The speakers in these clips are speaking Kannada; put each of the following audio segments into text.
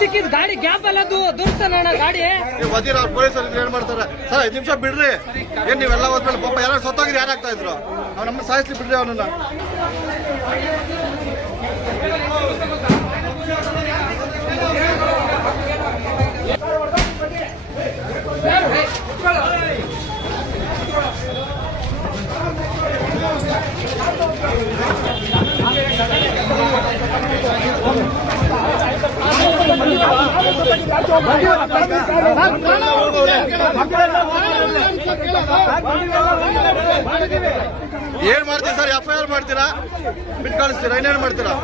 ಸಿಕ್ಕಿದ್ ಗಾಡಿ ಗ್ಯಾಪ್ ಎಲ್ಲ ದೂರ್ತಾನ ಗಾಡಿ ವಜೀರ್ ಅವ್ರ ಪೊಲೀಸರು ಏನ್ ಮಾಡ್ತಾರೆ ಸರ್ 5 ನಿಮಿಷ ಬಿಡ್ರಿ ಏನ್ ನೀವೆಲ್ಲ ಹೋದ್ಮೇಲೆ ಪಾಪ ಯಾರು ಸತ್ತೋಗಿದ್ರೆ ಏನಾಗ್ತಾ ಇದ್ರು ಅವ್ರು ನಮ್ಮ ಸಾಯಿಸ್ಲಿ ಬಿಡ್ರಿ ಅವನನ್ನ ಏನ್ ಮಾಡ್ತೀರಾ ಸರ್ FIR ಮಾಡ್ತೀರಾ ಬಿಟ್ಟು ಕಳಿಸ್ತೀರಾ ಇನ್ನೇನು ಮಾಡ್ತೀರಾ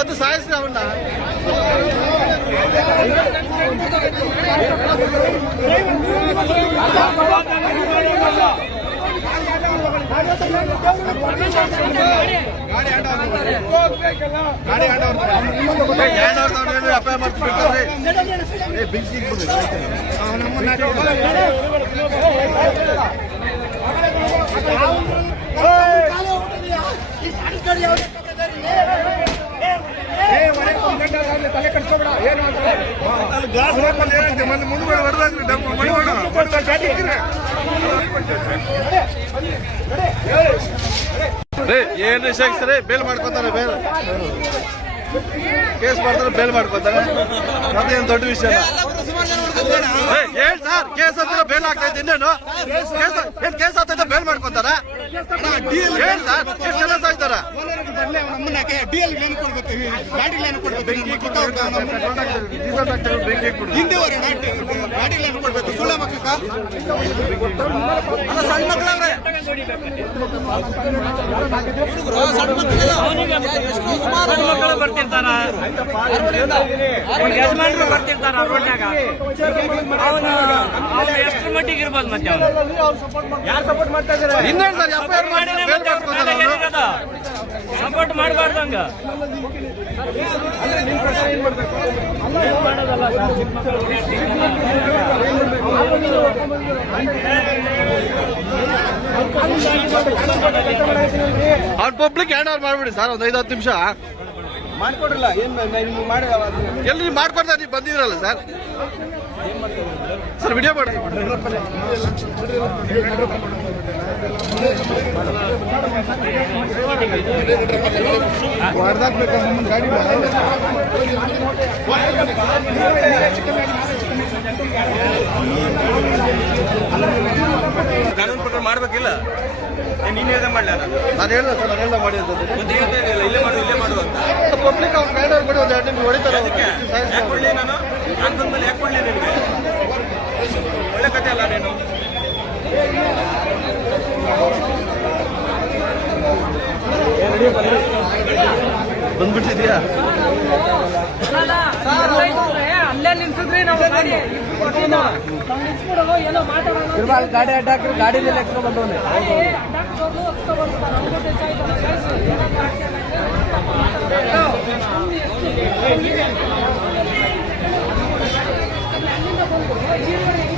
ಒಂದು ಸಾಯಿಸ್ರಿ ಅವನ್ನ FIR ಮಾಡ್ತಿರ್ತಾರೆ ತಲೆ ಕಟ್ಸ್ಕೊಬೇಡ ಏನು ಮುಂದೆ ಏನು ಶೇಖರ್ರೆ ಬೇಲ್ ಮಾಡ್ಕೊತಾರೆ ಬೇಲ್ ಕೇಸ್ ಮಾಡ್ತಾರೆ ಬೇಲ್ ಮಾಡ್ಕೊತಾರೆ ಅದೇನು ದೊಡ್ಡ ವಿಷಯ ಏನ್ ಸರ್ ಕೇಸ್ ಅಂತ ಬೇಲ್ ಆಗ್ತೈತೆ ಇನ್ನೇನು ಏನ್ ಕೇಸ್ ಆಗ್ತೈತೆ ಬೇಲ್ ಮಾಡ್ಕೊತಾರ ಏನ್ ಸರ್ ಎಷ್ಟು ಜನ ಸಾಯ್ತಾರ ಸುಳ್ಳ ಸಣ್ಣ ಮಕ್ಕಳವ್ರೆ ಮಕ್ಕಳು ಬರ್ತಿರ್ತಾರ ಯಜಮಾನ್ರು ಬರ್ತಿರ್ತಾರ ರೋಡ್ನಾಗ ಅವನು ಎಷ್ಟು ಮಟ್ಟಿಗೆ ಇರ್ಬೋದು ಮತ್ತೆ ಯಾರು ಸಪೋರ್ಟ್ ಮಾಡ್ತಾ ಇದಾರೆ ಇನ್ನೇನು ಸರ್ FIR ಸಪೋರ್ಟ್ ಮಾಡಬಾರ್ದು ಹಂಗ ಅವ್ರ ಪಬ್ಲಿಕ್ ಹ್ಯಾಂಡ್ ಓವರ್ ಮಾಡ್ಬಿಡಿ ಸರ್ ಒಂದು 5-10 ನಿಮಿಷ ಮಾಡ್ಕೊಡ್ರಲ್ಲ ಏನ್ ಮಾಡಿ ಎಲ್ಲಿ ಮಾಡ್ಕೊಡ್ತಾರೆ ನೀವು ಬಂದಿದ್ರಲ್ಲ ಸರ್ ಸರ್ ವಿಡಿಯೋ ಮಾಡಿ ಗಾಡಿ ಕಾನೂನು ಪ್ರಕಾರ ಮಾಡ್ಬೇಕಿಲ್ಲ ನೀನ್ ಹೇಳ್ದ ಮಾಡ್ಲ ನಾನು ಹೇಳ್ದೆ ಸರ್ ನಾನು ಹೇಳ್ದ ಮಾಡಿ ಇಲ್ಲೇ ಮಾಡು ಅಂತ ಪಬ್ಲಿಕ್ ಅವ್ರು ಹ್ಯಾಂಡ್ ಓವರ್ ಮಾಡಿ ಒಂದು 2 ನಿಮಿಷ ಹೊಡಿತಾರೆ ಯಾಕೆ ಕೊಡ್ಲಿ ನಾನು ಬಂದ್ಮೇಲೆ ಯಾಕೆ ಕೊಡ್ಲಿ ನಿನ್ಗೆ ಒಳ್ಳೆ ಕತೆ ಅಲ್ಲ ನೀನು ಬಂದ್ಬಿಟ್ಟಿದ್ಯಾ ಅಲ್ಲೇ ನಿಲ್ಸಿದ್ರಿ ನಾವು ಗಾಡಿ ಅಡ್ಡಾಕ್ರಿ ಗಾಡಿ ಎಕ್ಸ್ಕೊಂಡು ಬಂದವನೆ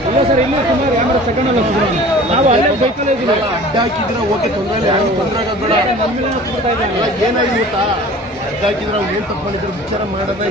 ಇಲ್ಲ ಸರ್ ಇಲ್ಲಿ ಸುಮಾರು 2 ಸೆಕೆಂಡ್ ಅಲ್ಲ ನಾವು ಅಲ್ಲೇ ಬೈಕಲ್ಲೇ ಇದ್ದೀವಿ ಅಡ್ಡಾಕಿದ್ರೆ ಓಕೆ ತೊಂದರೆ ಏನಾಗಿ ಗೊತ್ತಾ ಅಡ್ಡಾಕಿದ್ರೆ ಏನು ತಪ್ಪು ಮಾಡಿದ್ರು ವಿಚಾರ ಮಾಡೋದ